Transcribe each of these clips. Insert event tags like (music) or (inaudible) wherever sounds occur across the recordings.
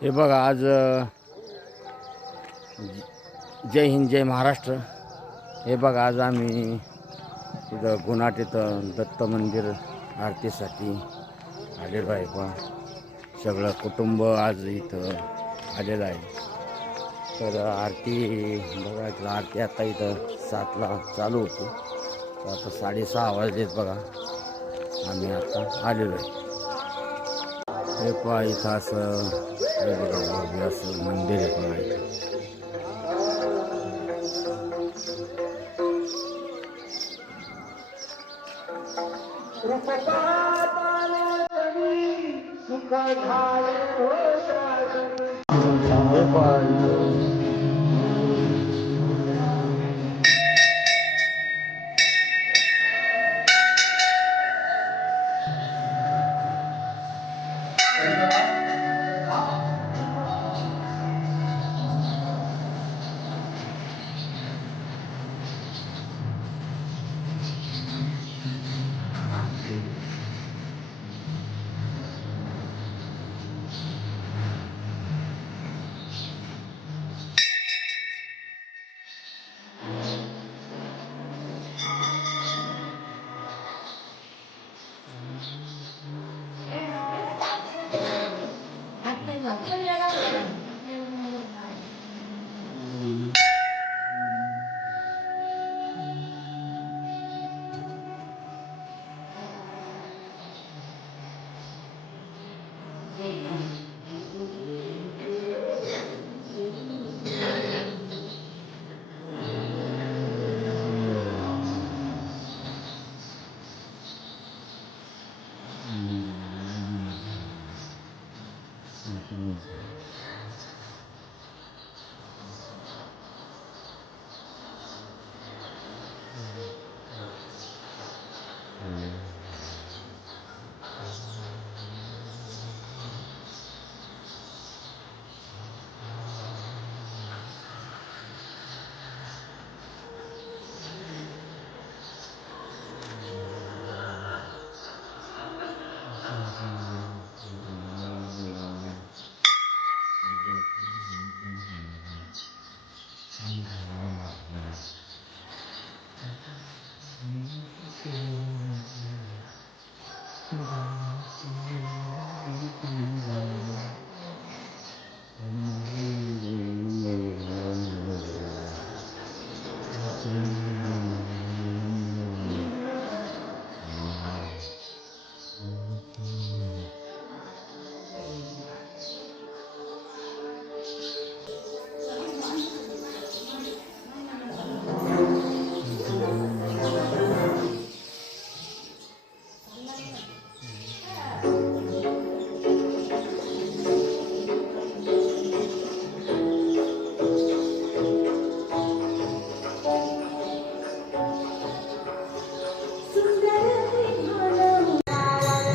हे बघा आज जय हिंद जय महाराष्ट्र. हे बघा आज आम्ही तिथं गुनाट इथं दत्त मंदिर आरतीसाठी आलेलो आहे बा. सगळं कुटुंब आज इथं आलेलं आहे. तर आरती बघा इथं आरती आता इथं सातला चालू होती. तर आता साडेसहा वाजलेत बघा. आम्ही आता आलेलो आहे. हे पहा इथं असं असं मंदिर आहे पण इथे सुख झाले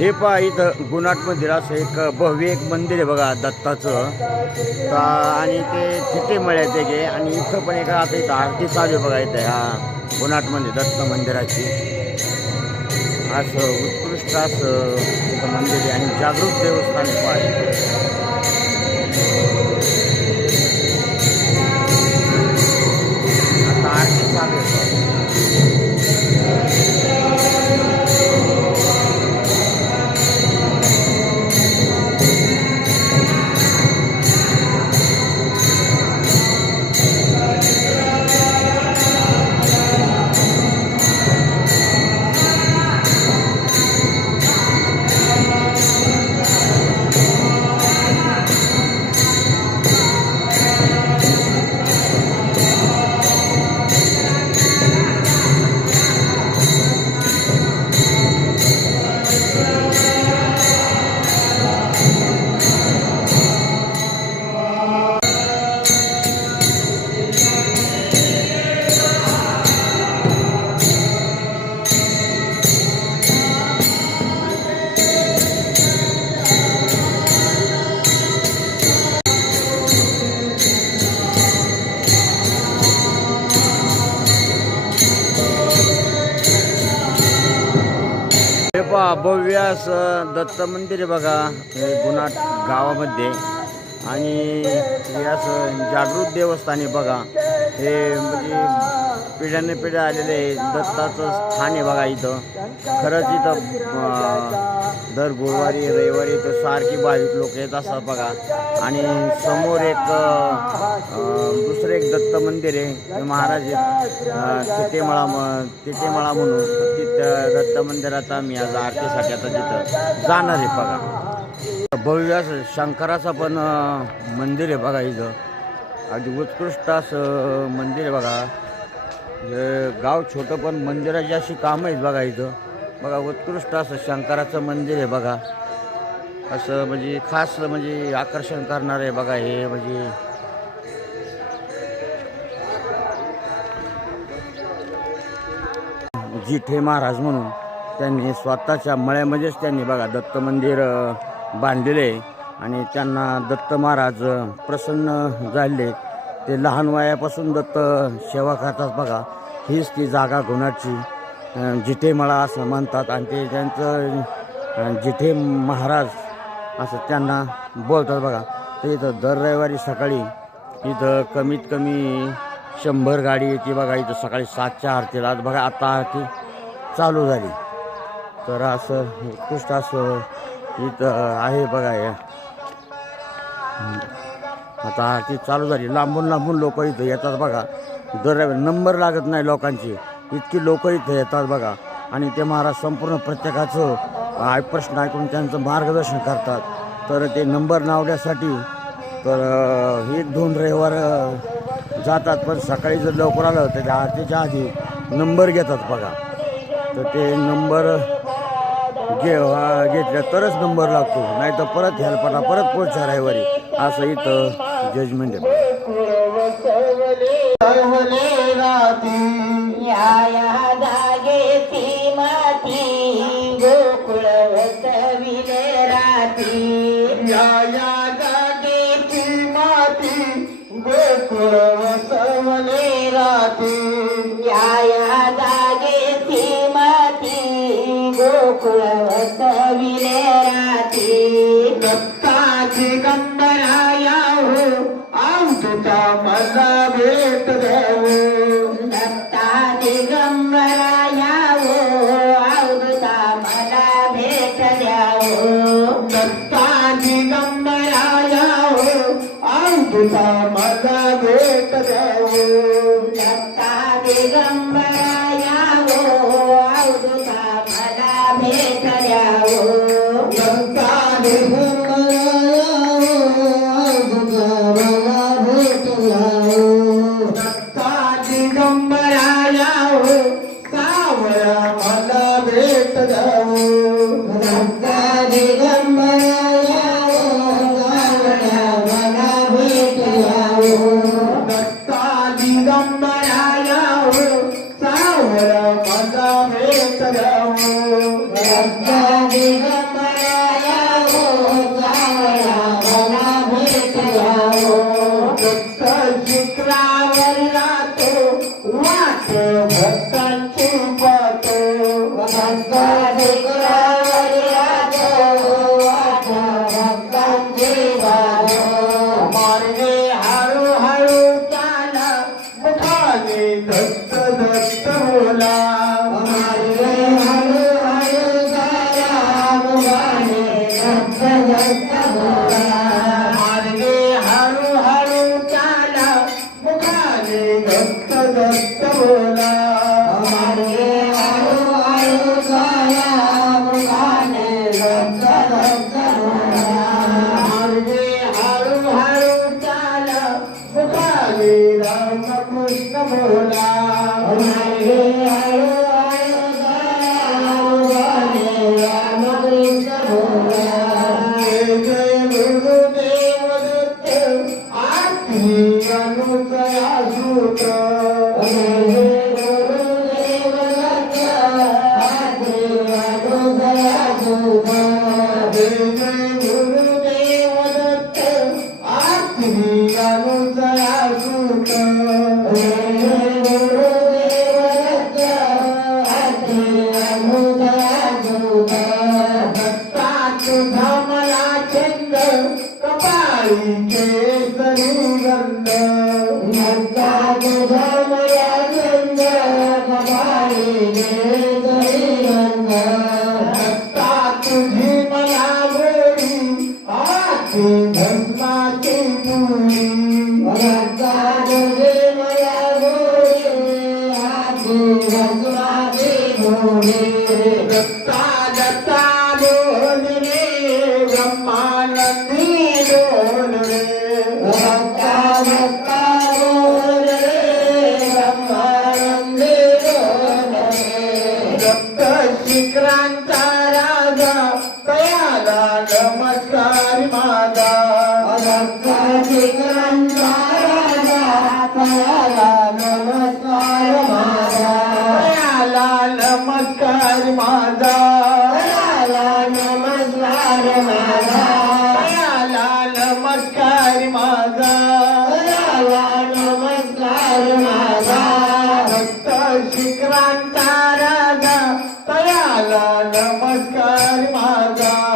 हे पहा इथं गुणाट मंदिर असं एक भव्य एक मंदिर आहे बघा दत्ताचं. आणि ते तिथे मळ्यात गे आणि इथं पण एक आता इथं आरती चालू आहे बघा इथं ह्या गुणाट मंदिर दत्त मंदिराची. असं उत्कृष्ट असं इथं मंदिर आहे आणि जागृत देवस्थान आहे भव्य असं दत्त मंदिर आहे बघा. हे गुन्हाट गावामध्ये. आणि हे असं जागृत देवस्थान आहे बघा. हे म्हणजे पिढ्याने पिढ्या आलेले आहे. दत्ताचं स्थान आहे बघा इथं. खरंच इथं दर गुरुवारी रविवारी इथं सारखी भाविक लोक येत असतात बघा. आणि समोर एक दुसरं एक दत्त मंदिर आहे. ते महाराज आहेत. तिथेमळा म तिथेमळा म्हणून. तिथं दत्त मंदिरात आम्ही आज आरतीसाठी आता तिथं जाणार आहे बघा. भव्य असं शंकराचं पण मंदिर आहे बघा इथं. अगदी उत्कृष्ट असं मंदिर आहे बघा. हे गाव छोटं पण मंदिराची अशी कामं आहेत बघा इथं. बघा उत्कृष्ट असं शंकराचं मंदिर आहे बघा. असं म्हणजे खास म्हणजे आकर्षण करणार आहे बघा हे म्हणजे. जिठे महाराज म्हणून त्यांनी स्वतःच्या मळ्यामध्येच त्यांनी बघा दत्त मंदिर बांधलेले आहे. आणि त्यांना दत्त महाराज प्रसन्न झाले ते लहान वयापासून दत्त सेवा करतात बघा. हीच ती जागा गुणाची. जिथे मला असं म्हणतात आणि ते त्यांचं जिथे जिठे महाराज असं त्यांना बोलतात बघा. ते इथं दर रविवारी सकाळी इथं कमीत कमी शंभर गाडी येते बघा. इथं सकाळी सातच्या आरतीला. आज बघा आता आरती चालू झाली. तर असं उत्कृष्ट असं इथं आहे बघा या आता आरती चालू झाली. लांबून लांबून लोक इथं येतात बघा. दर नंबर लागत नाही लोकांची. इतकी लोक इथं येतात बघा. आणि ते महाराज संपूर्ण प्रत्येकाचं आय प्रश्न ऐकून त्यांचं मार्गदर्शन करतात. तर ते नंबर लावण्यासाठी तर एक दोन रविवार जातात. पण सकाळी जर लवकर आलं तर त्या आरतीच्या आधी नंबर घेतात बघा. तर ते नंबर घे घेतल्या तरच नंबर लागतो. नाही तर परत घ्यायला परत पुढच्या रविवारी. असं इथं जजमेंट आहे या या माती गोकुळ वसविले राती. शिखरांचा राजा तयाला नमस्कार माझा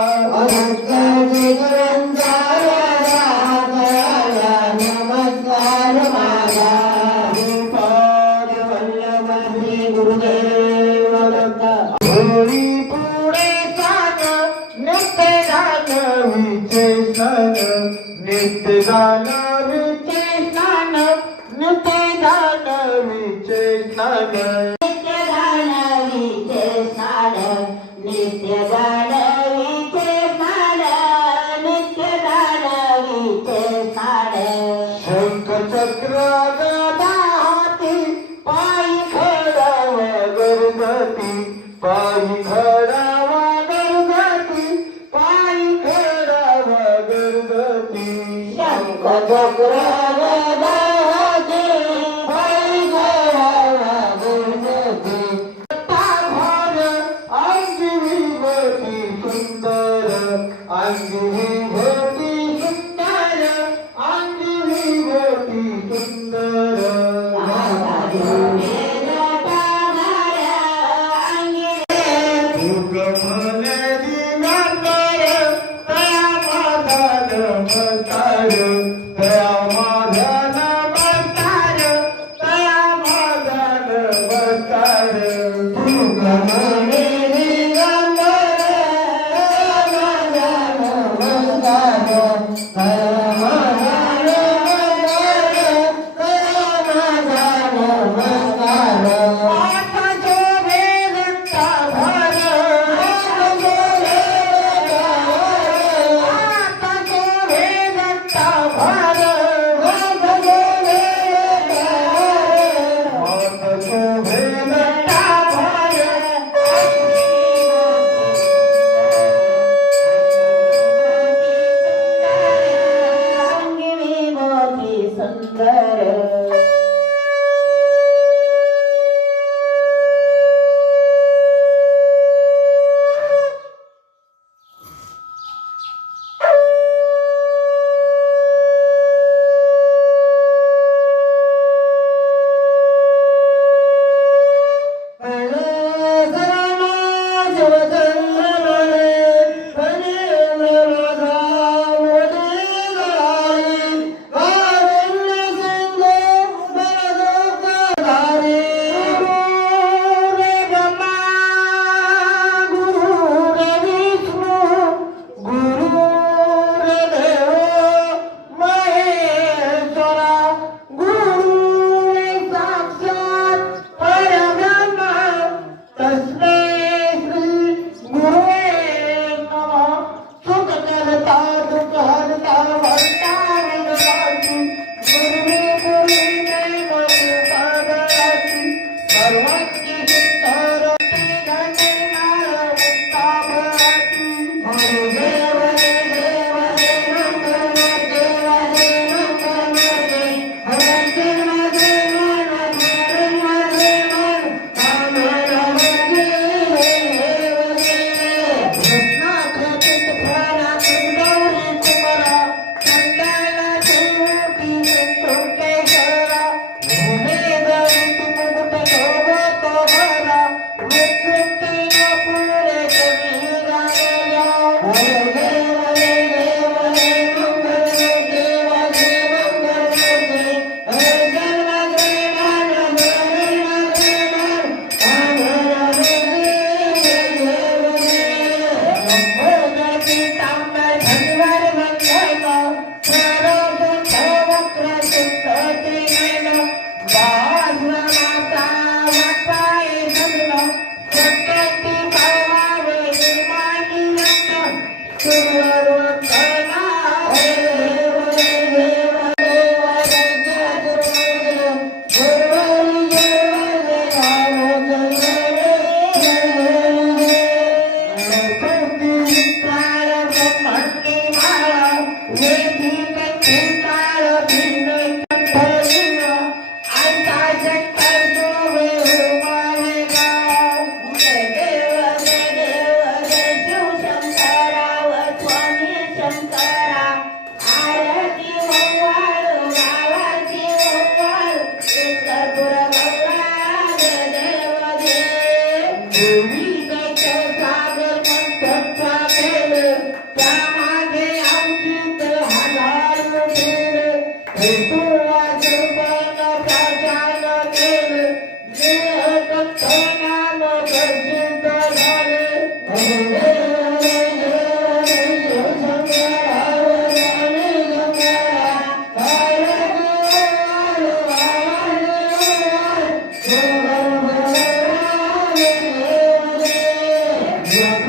Yeah.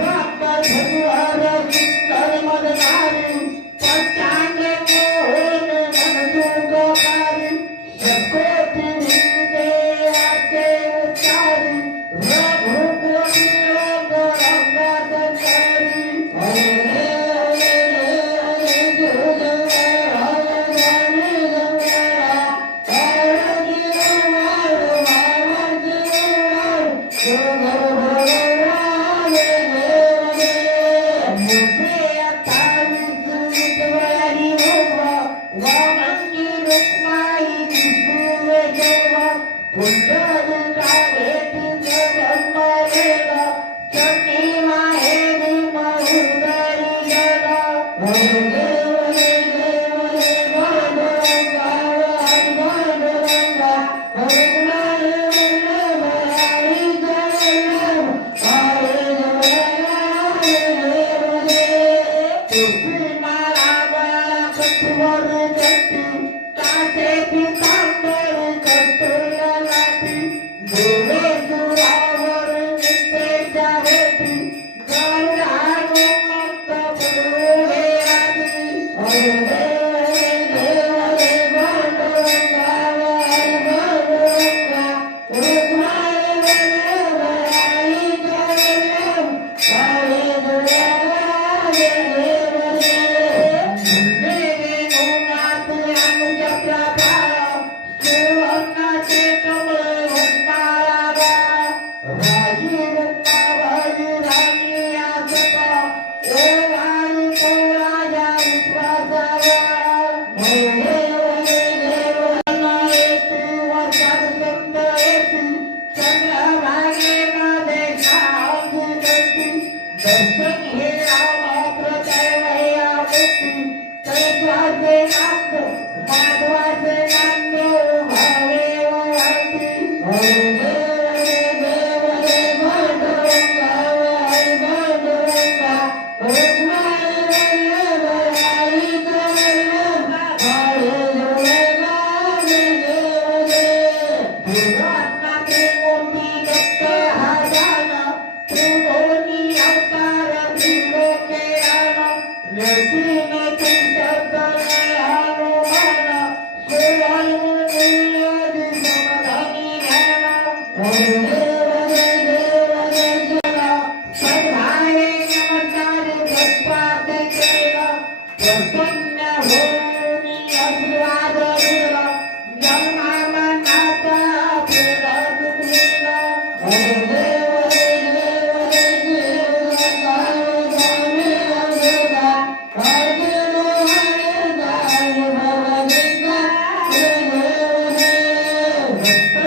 Thank you.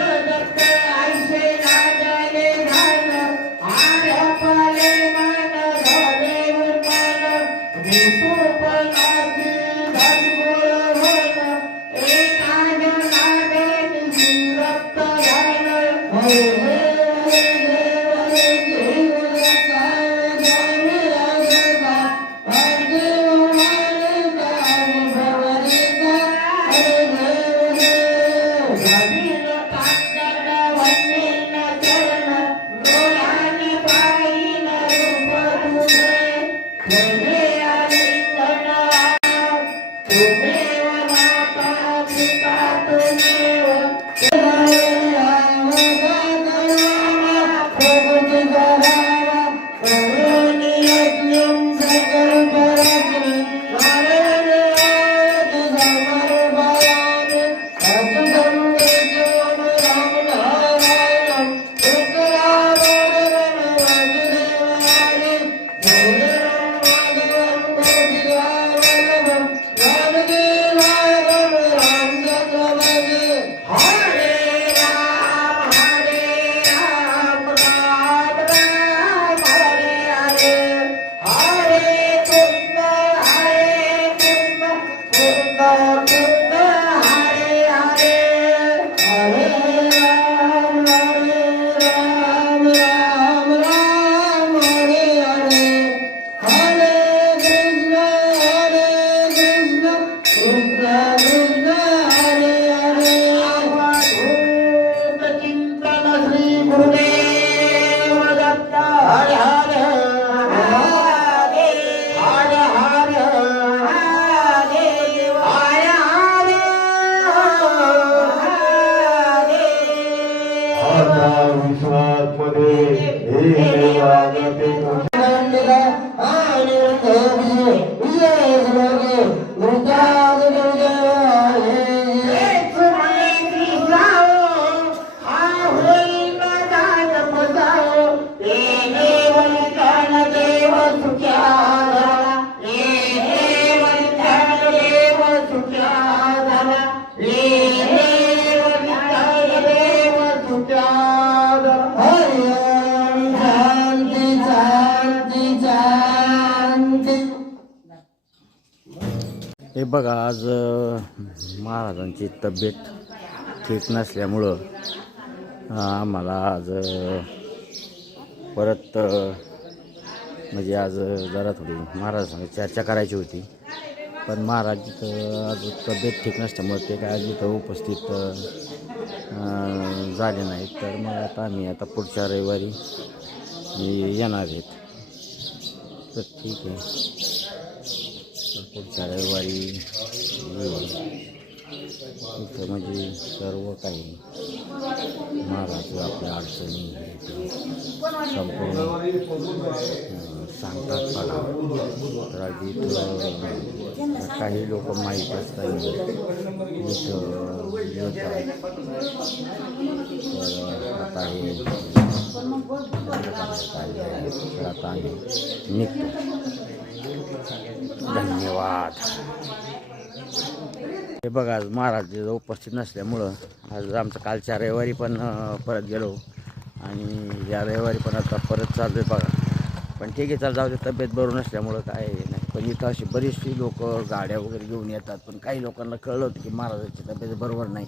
हे बघा आज महाराजांची तब्येत ठीक नसल्यामुळं आम्हाला आज परत म्हणजे आज जरा थोडी महाराजांसंग चर्चा करायची होती. पण महाराज आज तब्येत ठीक नसल्यामुळे ते काय आज इथं उपस्थित झाले नाहीत. तर मग आता आम्ही आता पुढच्या रविवारी येणार आहेत. तर ठीक आहे. तर पुढच्या रविवारी इथं म्हणजे सर्व काही महाराज आपल्या अडचणी संपूर्ण सांगतात बघा तर इथं काही लोक माहीत असतात इथं येतात. तर आता हे आता आम्ही निघतो धन्यवाद. हे बघा आज महाराज उपस्थित नसल्यामुळं आज आमचं कालच्या रविवारी पण परत गेलो. आणि या रविवारी पण आता परत चालू आहे बघा. पण ठीक आहे चाल जाऊ दे तब्येत बरोबर नसल्यामुळं काय नाही. पण इथं अशी बरीचशी लोक गाड्या वगैरे घेऊन येतात. पण काही लोकांना कळलं होतं की महाराजांची तब्येत बरोबर नाही.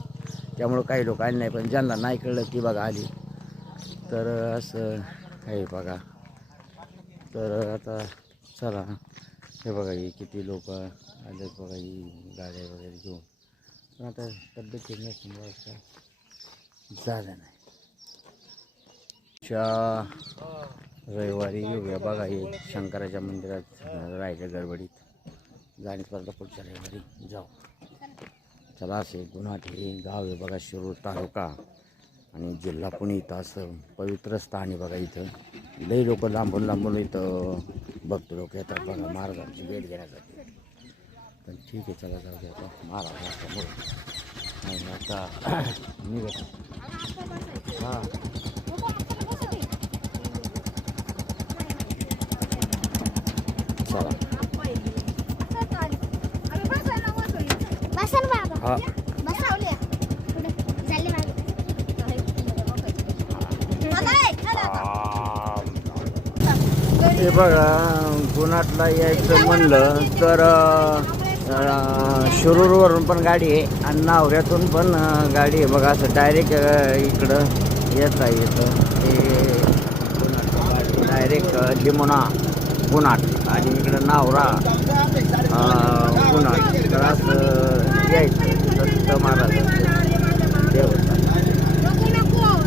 त्यामुळं काही लोक आले नाही. पण ज्यांना नाही कळलं ती बघा आली. तर असं आहे बघा. तर आता चला. हे बघा हे किती लोक आले बघा ही गाड्या वगैरे घेऊन. पण आता तब्येत ठीक नसल्यामुळे असं झालं नाही. च्या रविवारी येऊया बघा हे शंकराच्या मंदिरात राहायच्या गडबडीत. जाणीच परत पुढच्या रविवारी. जाऊ. चला असे गुन्हा गाव आहे बघा शिरूर तालुका. आणि जिल्हा पुणे इथं असं पवित्र स्थान आहे बघा इथं. लई लोक लांबून लांबून इथं भक्त लोक येतात बघा महाराजांची भेट घेण्यासाठी. पण ठीक आहे चला जाऊ दे आता. महाराज असल्यामुळे आणि आता (clears throat) निघत हां. चला. हा बसावले पुढे चालले मागे अरे, चला आता. हे बघा गुन्हाटला यायचं म्हणलं तर अं, शिरूरवरून पण गाडी आहे आणि नावऱ्यातून पण गाडी आहे. बघा असं डायरेक्ट इकडं येता येतं. ते हे डायरेक्ट लिमोना गुन्हाट आणि इकडं नावरा अं, तर असं